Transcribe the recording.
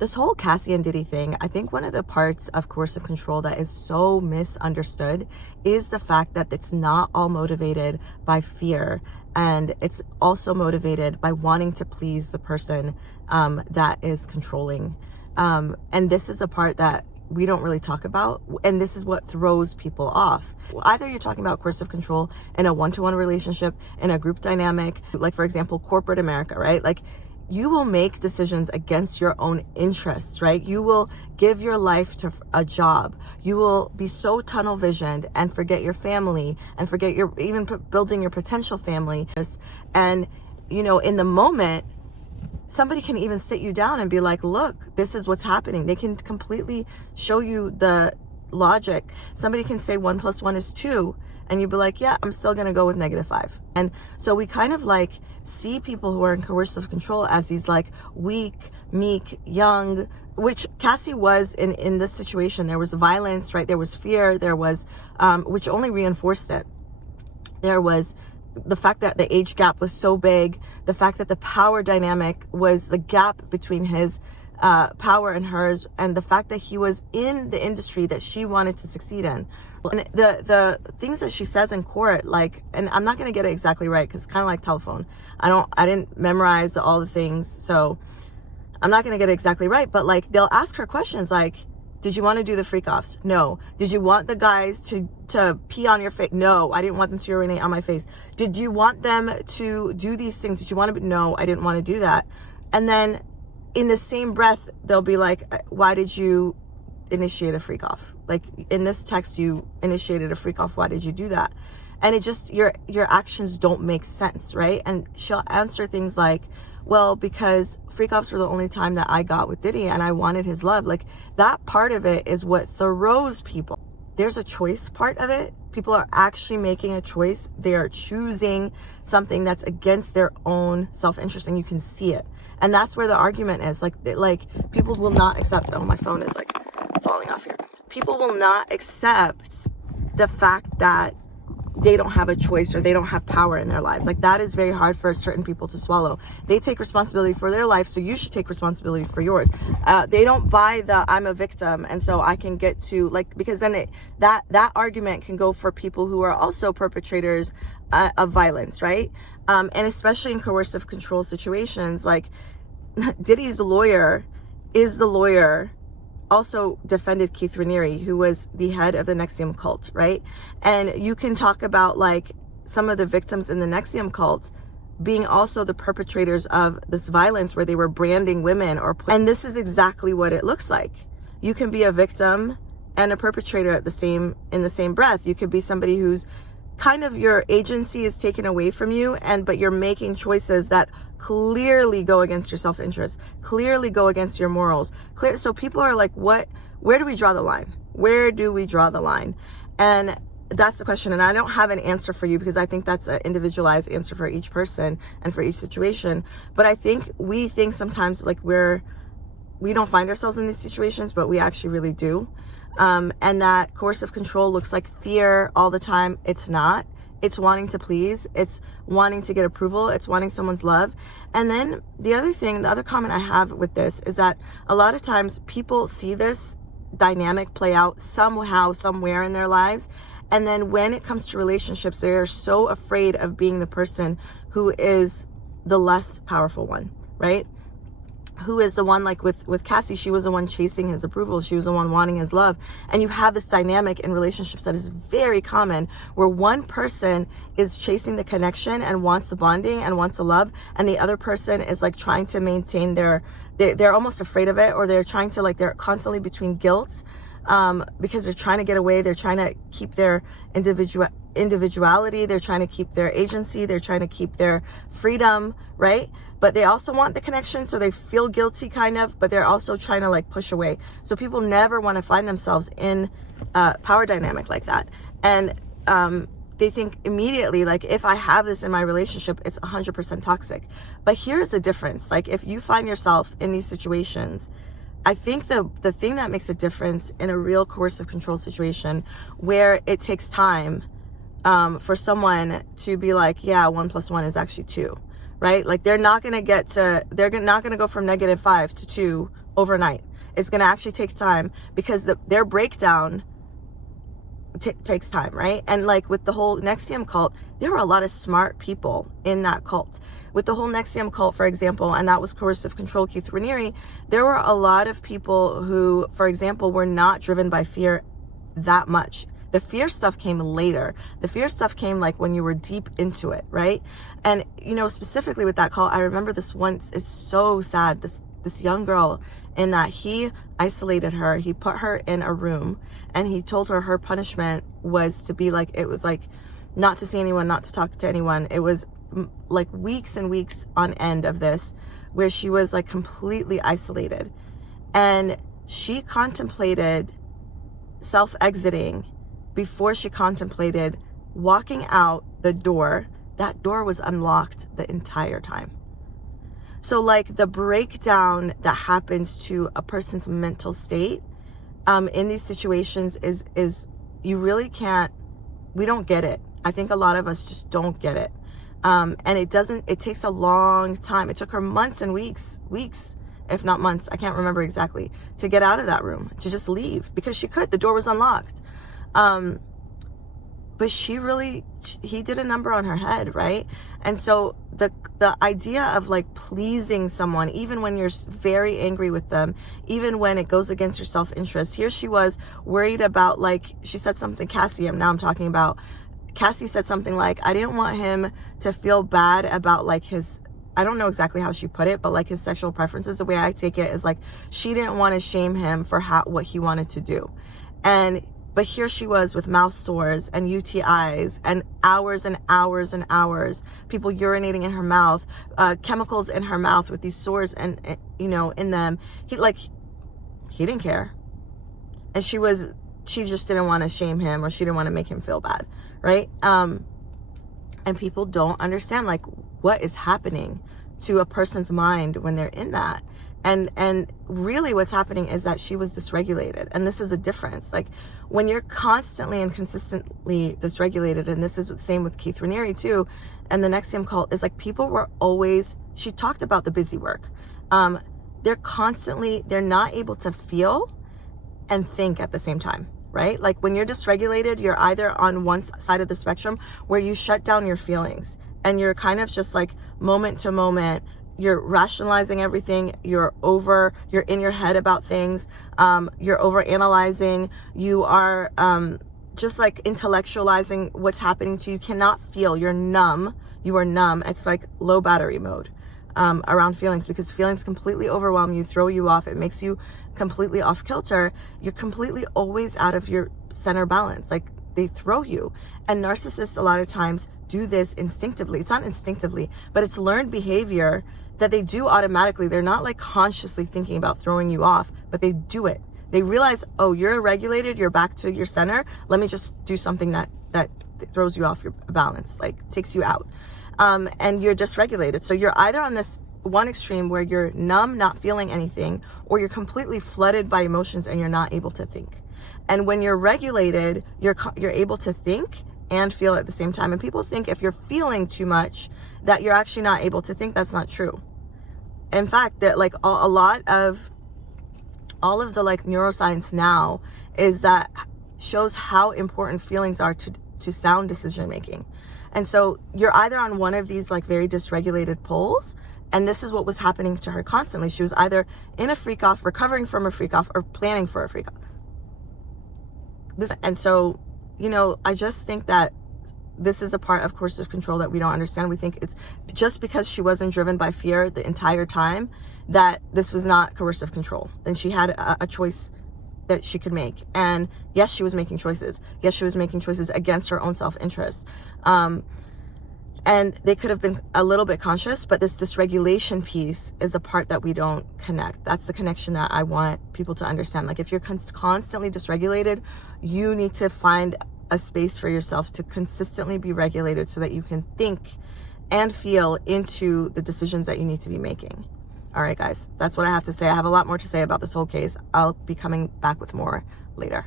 This whole Cassie and Diddy thing, I think one of the parts of coercive control that is so misunderstood is the fact that it's not all motivated by fear, and it's also motivated by wanting to please the person that is controlling. And this is a part that we don't really talk about, and this is what throws people off. Either you're talking about coercive control in a one-to-one relationship, in a group dynamic, like for example, corporate America, right? Like, you will make decisions against your own interests, right? You will give your life to a job. You will be so tunnel visioned and forget your family and forget your even building your potential family. And, you know, in the moment, somebody can even sit you down and be like, look, this is what's happening. They can completely show you the logic. Somebody can say 1 + 1 is 2. And you'd be like, yeah, I'm still going to go with -5. And so we kind of like see people who are in coercive control as these like weak, meek, young, which Cassie was in this situation. There was violence, right? There was fear. There was, which only reinforced it. There was the fact that the age gap was so big, the fact that the power dynamic was the gap between his power and hers, and the fact that he was in the industry that she wanted to succeed in. And the things that she says in court, like, and I'm not going to get it exactly right because it's kind of like telephone. I didn't memorize all the things, so I'm not going to get it exactly right. But like, they'll ask her questions like, did you want to do the freak offs? No. Did you want the guys to pee on your face? No, I didn't want them to urinate on my face. Did you want them to do these things? Did you want to? No, I didn't want to do that. And then in the same breath, they'll be like, why did you initiate a freak off? Like, in this text, you initiated a freak off. Why did you do that? And it just, your actions don't make sense, right? And she'll answer things like, well, because freak offs were the only time that I got with Diddy and I wanted his love. Like, that part of it is what throws people. There's a choice part of it. People are actually making a choice. They are choosing something that's against their own self-interest, and you can see it. And that's where the argument is. Like people will not accept, oh, my phone is like falling off here. People will not accept the fact that they don't have a choice or they don't have power in their lives. Like, that is very hard for certain people to swallow. They take responsibility for their life, so you should take responsibility for yours. They don't buy the I'm a victim and so I can get to, like, because then that argument can go for people who are also perpetrators of violence, right? And especially in coercive control situations, like Diddy's lawyer is the lawyer also defended Keith Raniere, who was the head of the NXIVM cult, right? And you can talk about like some of the victims in the NXIVM cult being also the perpetrators of this violence where they were branding women and this is exactly what it looks like. You can be a victim and a perpetrator in the same breath. You could be somebody who's kind of, your agency is taken away from you, but you're making choices that clearly go against your self-interest, clearly go against your morals. So people are like, where do we draw the line? Where do we draw the line? And that's the question. And I don't have an answer for you because I think that's an individualized answer for each person and for each situation. But I think we think sometimes like we don't find ourselves in these situations, but we actually really do. And that coercive control looks like fear all the time. It's not. It's wanting to please. It's wanting to get approval. It's wanting someone's love. And then the other comment I have with this is that a lot of times people see this dynamic play out somehow, somewhere in their lives. And then when it comes to relationships, they are so afraid of being the person who is the less powerful one, right? Who is the one, like with Cassie, she was the one chasing his approval. She was the one wanting his love. And you have this dynamic in relationships that is very common, where one person is chasing the connection and wants the bonding and wants the love, and the other person is like trying to maintain they're almost afraid of it, or they're trying to, like, they're constantly between guilt because they're trying to get away. They're trying to keep their individuality. They're trying to keep their agency. They're trying to keep their freedom, right? But they also want the connection, so they feel guilty kind of, but they're also trying to like push away. So people never want to find themselves in a power dynamic like that. And they think immediately, like, if I have this in my relationship, it's 100% toxic. But here's the difference. Like, if you find yourself in these situations, I think the thing that makes a difference in a real coercive control situation where it takes time for someone to be like, yeah, 1 + 1 is actually 2. Right? Like, they're not going to go from -5 to 2 overnight. It's going to actually take time, because their breakdown takes time, right? And like with the whole NXIVM cult, there were a lot of smart people in that cult. With the whole NXIVM cult, for example, and that was coercive control, Keith Raniere, there were a lot of people who, for example, were not driven by fear that much. The fear stuff came later. The fear stuff came like when you were deep into it, right? And, you know, specifically with that cult, I remember this once, it's so sad, this young girl, in that he isolated her. He put her in a room, and he told her her punishment was to be like, it was like not to see anyone, not to talk to anyone. It was like weeks and weeks on end of this, where she was like completely isolated. And she contemplated self-exiting before she contemplated walking out the door. That door was unlocked the entire time. So like the breakdown that happens to a person's mental state in these situations is you really can't, we don't get it. I think a lot of us just don't get it. And it takes a long time. It took her months and weeks, if not months, I can't remember exactly, to get out of that room, to just leave, because she could, the door was unlocked. But he did a number on her head, right? And so the idea of like pleasing someone, even when you're very angry with them, even when it goes against your self-interest. Here she was worried about, like, she said something, Cassie said something like, I didn't want him to feel bad about like his, I don't know exactly how she put it, but like his sexual preferences. The way I take it is like, she didn't want to shame him for what he wanted to do. But here she was with mouth sores and UTIs and hours and hours and hours, people urinating in her mouth, chemicals in her mouth with these sores and, you know, in them. He didn't care. And she just didn't want to shame him, or she didn't want to make him feel bad, right? And people don't understand like what is happening to a person's mind when they're in that. And really what's happening is that she was dysregulated. And this is a difference. Like when you're constantly and consistently dysregulated, and this is the same with Keith Raniere too, and the NXIVM cult, is like people were always, she talked about the busy work. They're not able to feel and think at the same time, right? Like when you're dysregulated, you're either on one side of the spectrum where you shut down your feelings and you're kind of just like moment to moment, you're rationalizing everything, you're in your head about things, you're over analyzing, you are just like intellectualizing what's happening to you. You cannot feel, you are numb. It's like low battery mode around feelings, because feelings completely overwhelm you, throw you off, it makes you completely off kilter. You're completely always out of your center balance, like they throw you. And narcissists a lot of times do this instinctively. It's not instinctively, but it's learned behavior that they do automatically. They're not like consciously thinking about throwing you off, but they do it. They realize, oh, you're regulated, you're back to your center. Let me just do something that throws you off your balance, like takes you out. And you're dysregulated. So you're either on this one extreme where you're numb, not feeling anything, or you're completely flooded by emotions and you're not able to think. And when you're regulated, you're able to think and feel at the same time. And people think if you're feeling too much that you're actually not able to think. That's not true. In fact, that like a lot of all of the like neuroscience now is that shows how important feelings are to sound decision making. And so you're either on one of these like very dysregulated poles, and this is what was happening to her constantly. She was either in a freak off, recovering from a freak off, or planning for a freak off. And so, you know, I just think that this is a part of coercive control that we don't understand. We think it's just because she wasn't driven by fear the entire time that this was not coercive control. Then she had a choice that she could make. And yes, she was making choices. Yes, she was making choices against her own self-interest. And they could have been a little bit conscious, but this dysregulation piece is a part that we don't connect. That's the connection that I want people to understand. Like if you're constantly dysregulated, you need to find a space for yourself to consistently be regulated so that you can think and feel into the decisions that you need to be making. All right, guys, that's what I have to say. I have a lot more to say about this whole case. I'll be coming back with more later.